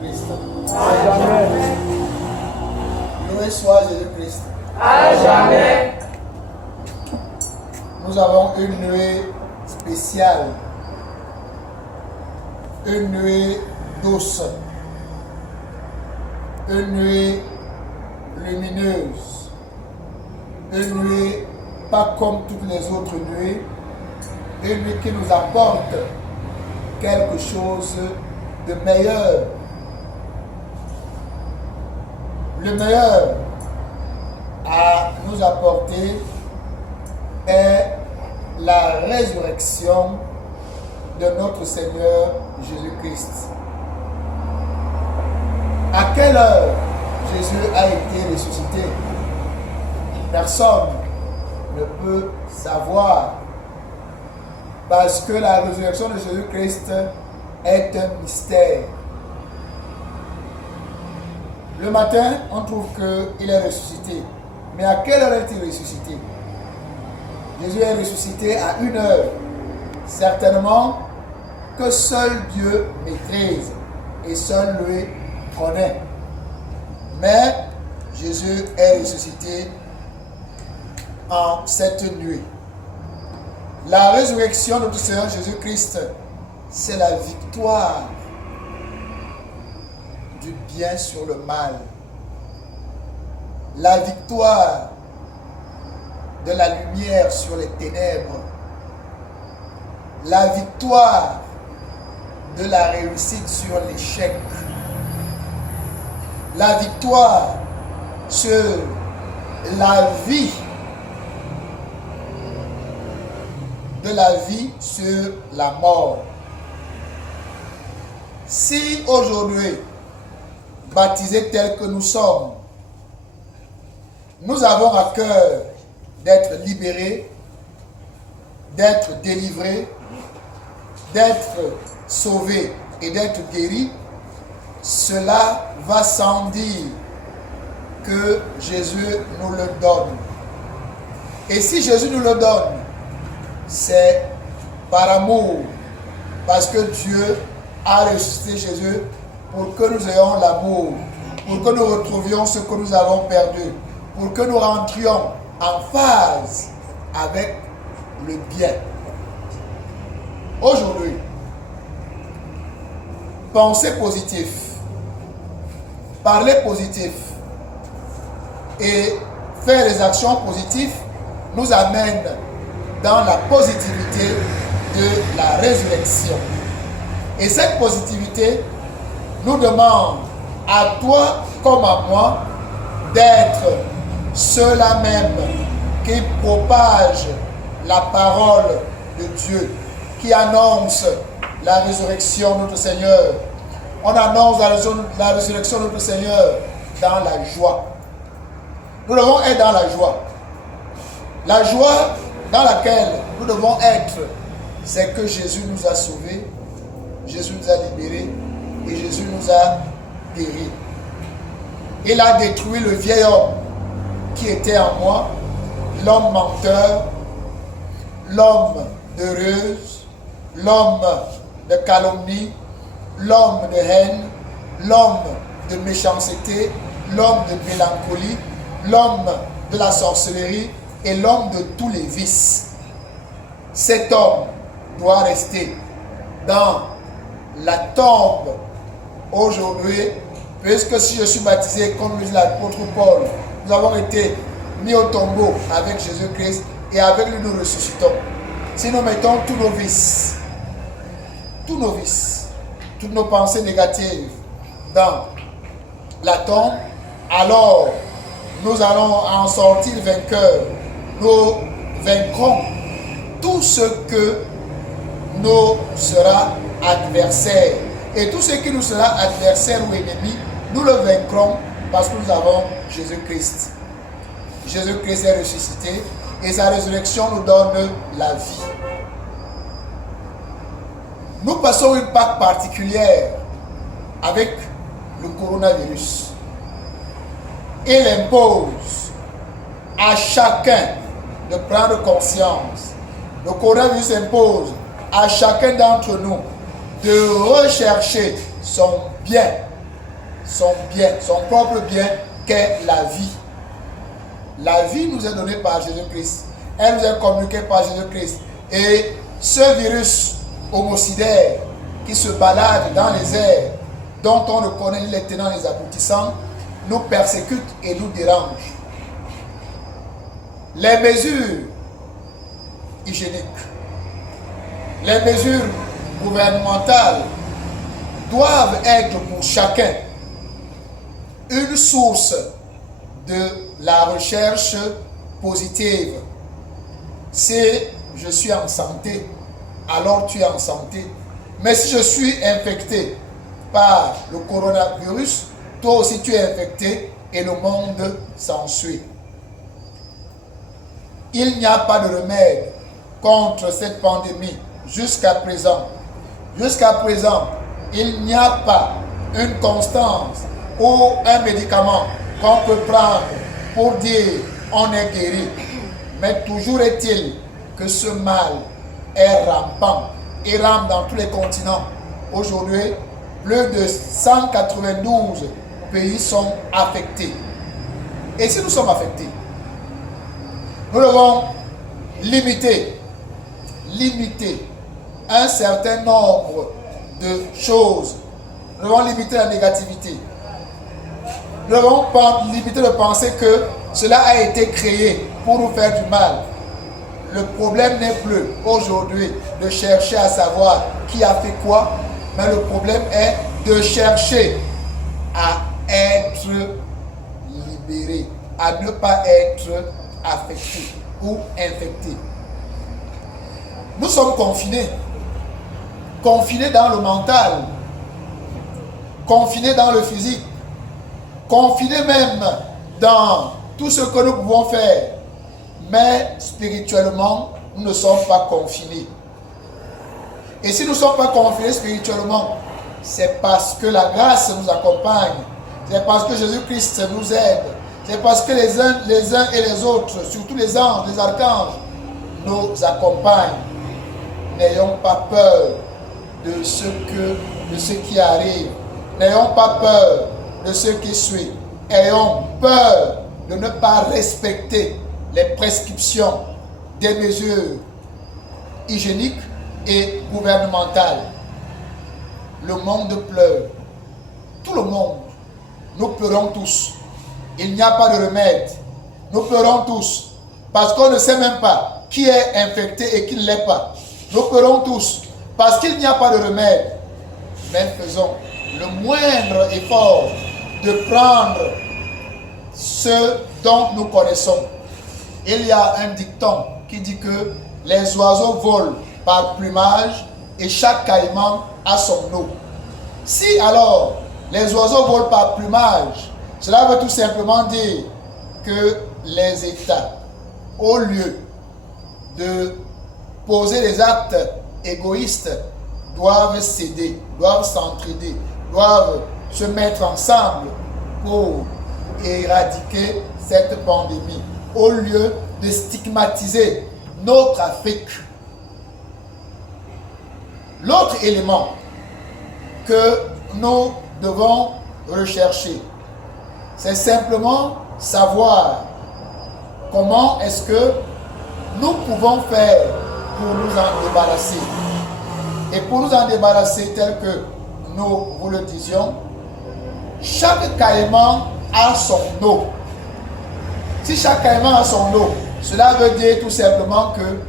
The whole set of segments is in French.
Christ. À jamais. Loué soit Jésus-Christ. À jamais. Nous avons une nuée spéciale. Une nuée douce. Une nuée lumineuse. Une nuée pas comme toutes les autres nuées. Une nuée qui nous apporte quelque chose de meilleur. Le meilleur à nous apporter est la résurrection de notre Seigneur Jésus-Christ. À quelle heure Jésus a été ressuscité? Personne ne peut savoir, parce que la résurrection de Jésus-Christ est un mystère. Le matin, on trouve qu'il est ressuscité. Mais à quelle heure est-il ressuscité? Jésus est ressuscité à une heure. Certainement que seul Dieu maîtrise et seul lui connaît. Mais Jésus est ressuscité en cette nuit. La résurrection de notre Seigneur Jésus-Christ, c'est la victoire du bien sur le mal. La victoire de la lumière sur les ténèbres. La victoire de la réussite sur l'échec. La victoire sur la vie. De la vie sur la mort. Si aujourd'hui, baptisés tels que nous sommes, nous avons à cœur d'être libérés, d'être délivrés, d'être sauvés et d'être guéris, cela va sans dire que Jésus nous le donne. Et si Jésus nous le donne, c'est par amour, parce que Dieu a ressuscité Jésus pour que nous ayons l'amour, pour que nous retrouvions ce que nous avons perdu, pour que nous rentrions en phase avec le bien. Aujourd'hui, penser positif, parler positif et faire les actions positives nous amène dans la positivité de la résurrection. Et cette positivité nous demande à toi comme à moi d'être ceux-là même qui propagent la parole de Dieu, qui annonce la résurrection de notre Seigneur. On annonce la résurrection de notre Seigneur dans la joie. Nous devons être dans la joie. La joie dans laquelle nous devons être, c'est que Jésus nous a sauvés, Jésus nous a libérés et Jésus nous a guéris. Il a détruit le vieil homme qui était en moi, l'homme menteur, l'homme de ruse, l'homme de calomnie, l'homme de haine, l'homme de méchanceté, l'homme de mélancolie, l'homme de la sorcellerie et l'homme de tous les vices. Cet homme doit rester dans la tombe aujourd'hui, puisque si je suis baptisé, comme le dit l'apôtre Paul, nous avons été mis au tombeau avec Jésus-Christ et avec lui nous ressuscitons. Si nous mettons tous nos vices, toutes nos pensées négatives dans la tombe, alors nous allons en sortir vainqueurs. Nous vaincrons tout ce que nous sera adversaire. Et tout ce qui nous sera adversaire ou ennemi, nous le vaincrons parce que nous avons Jésus-Christ. Jésus-Christ est ressuscité et sa résurrection nous donne la vie. Nous passons une Pâque particulière avec le coronavirus. Il impose à chacun de prendre conscience. Le coronavirus impose à chacun d'entre nous de rechercher son bien son bien, son propre bien qu'est la vie. La vie nous est donnée par Jésus-Christ. Elle nous est communiquée par Jésus-Christ. Et ce virus homicidaire qui se balade dans les airs, dont on ne connaît ni les tenants ni les aboutissants, nous persécute et nous dérange. Les mesures hygiéniques, les mesures gouvernementales doivent être pour chacun une source de la recherche positive. Si je suis en santé, alors tu es en santé. Mais si je suis infecté par le coronavirus, toi aussi tu es infecté et le monde s'ensuit. Il n'y a pas de remède contre cette pandémie jusqu'à présent. Jusqu'à présent, il n'y a pas une constance ou un médicament qu'on peut prendre pour dire on est guéri. Mais toujours est-il que ce mal est rampant et rampe dans tous les continents. Aujourd'hui, plus de 192 pays sont affectés. Et si nous sommes affectés, nous devons limiter un certain nombre de choses. Nous devons limiter la négativité. Nous devons limiter de penser que cela a été créé pour nous faire du mal. Le problème n'est plus aujourd'hui de chercher à savoir qui a fait quoi, mais le problème est de chercher à être libéré, à ne pas être affecté ou infecté. Nous sommes confinés dans le mental, confinés dans le physique, confinés même dans tout ce que nous pouvons faire. Mais spirituellement, nous ne sommes pas confinés. Et si nous ne sommes pas confinés spirituellement, c'est parce que la grâce nous accompagne. C'est parce que Jésus-Christ nous aide. C'est parce que les uns et les autres, surtout les anges, les archanges, nous accompagnent. N'ayons pas peur de ce qui arrive. N'ayons pas peur de ce qui suit. Ayons peur de ne pas respecter les prescriptions des mesures hygiéniques et gouvernementales. Le monde pleure. Tout le monde. Nous pleurons tous. Il n'y a pas de remède. Nous pleurons tous. Parce qu'on ne sait même pas qui est infecté et qui ne l'est pas. Nous pleurons tous. Parce qu'il n'y a pas de remède. Mais faisons le moindre effort de prendre ce dont nous connaissons. Il y a un dicton qui dit que les oiseaux volent par plumage et chaque caïman a son eau. Si alors les oiseaux volent par plumage, cela veut tout simplement dire que les États, au lieu de poser des actes égoïstes, doivent céder, doivent s'entraider, doivent se mettre ensemble pour éradiquer cette pandémie, au lieu de stigmatiser notre Afrique. L'autre élément que nous devons rechercher, c'est simplement savoir comment est-ce que nous pouvons faire pour nous en débarrasser. Et pour nous en débarrasser, tel que nous vous le disions, chaque caïman a son eau. Si chaque caïman a son eau, cela veut dire tout simplement que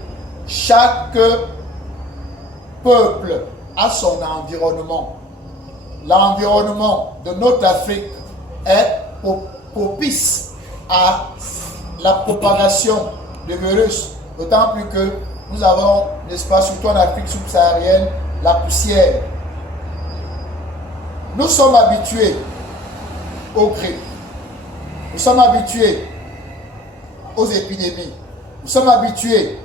chaque peuple a son environnement. L'environnement de notre Afrique est propice à la propagation de virus, d'autant plus que nous avons, n'est-ce pas, surtout en Afrique subsaharienne, la poussière. Nous sommes habitués aux grippes, nous sommes habitués aux épidémies, nous sommes habitués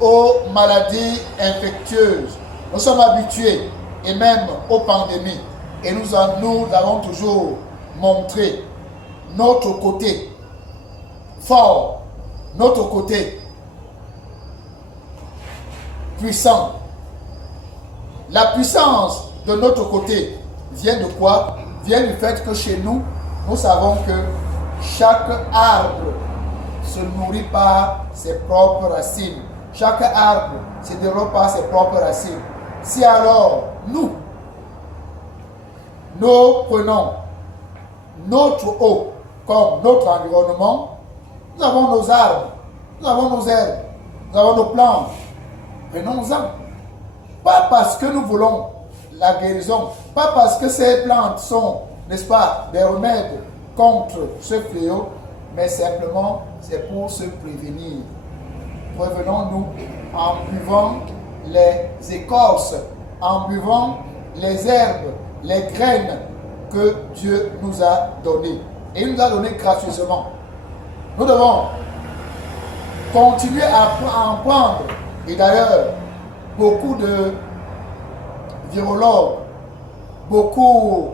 aux maladies infectieuses, nous sommes habitués et même aux pandémies. Et nous avons toujours montré notre côté fort, notre côté puissant. La puissance de notre côté vient de quoi? vient du fait que chez nous, nous savons que chaque arbre se nourrit par ses propres racines. Chaque arbre se développe par ses propres racines. Si alors nous prenons notre eau comme notre environnement, nous avons nos arbres, nous avons nos herbes, nous avons nos plantes. Prenons-en. Pas parce que nous voulons la guérison, pas parce que ces plantes sont, n'est-ce pas, des remèdes contre ce fléau, mais simplement c'est pour se prévenir. Prévenons-nous en buvant les écorces, en buvant les herbes, les graines que Dieu nous a données. Et il nous a donné gracieusement. Nous devons continuer à en prendre. Et d'ailleurs, beaucoup de virologues, beaucoup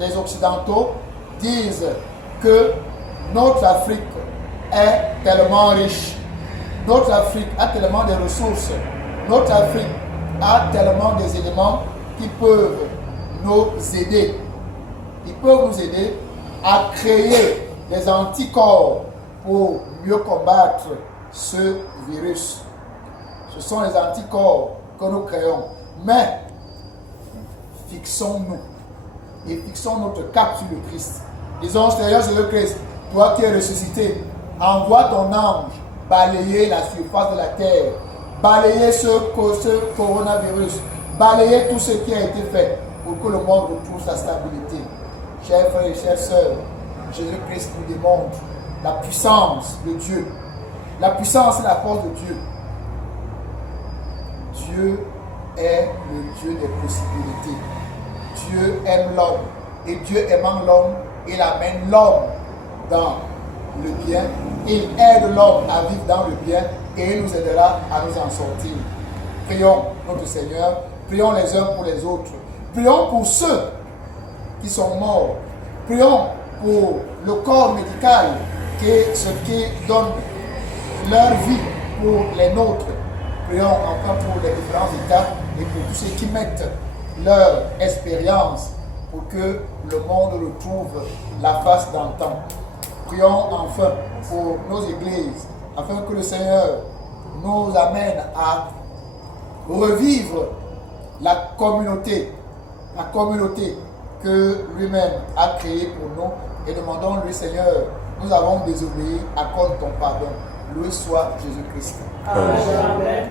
des Occidentaux disent que notre Afrique est tellement riche. Notre Afrique a tellement de ressources. Notre Afrique a tellement des éléments qui peuvent nous aider. Ils peuvent nous aider à créer des anticorps pour mieux combattre ce virus. Ce sont les anticorps que nous créons. Mais fixons-nous et fixons notre cap sur le Christ. Disons, Seigneur Jésus-Christ, toi qui es ressuscité, envoie ton ange balayer la surface de la terre, balayer ce coronavirus, balayer tout ce qui a été fait pour que le monde retrouve sa stabilité. Chers frères et chères sœurs, Jésus-Christ nous démontre la puissance de Dieu. La puissance et la force de Dieu. Dieu est le Dieu des possibilités. Dieu aime l'homme. Et Dieu aimant l'homme, il amène l'homme dans le bien. Il aide l'homme à vivre dans le bien et il nous aidera à nous en sortir. Prions notre Seigneur. Prions les uns pour les autres. Prions pour ceux qui sont morts. Prions pour le corps médical qui donne leur vie pour les nôtres. Prions enfin pour les différents États et pour tous ceux qui mettent leur expérience pour que le monde retrouve la face d'antan. Prions enfin pour nos églises, afin que le Seigneur nous amène à revivre la communauté que lui-même a créée pour nous. Et demandons-lui, Seigneur, nous avons désobéi, accorde ton pardon. Loué soit Jésus-Christ. Amen.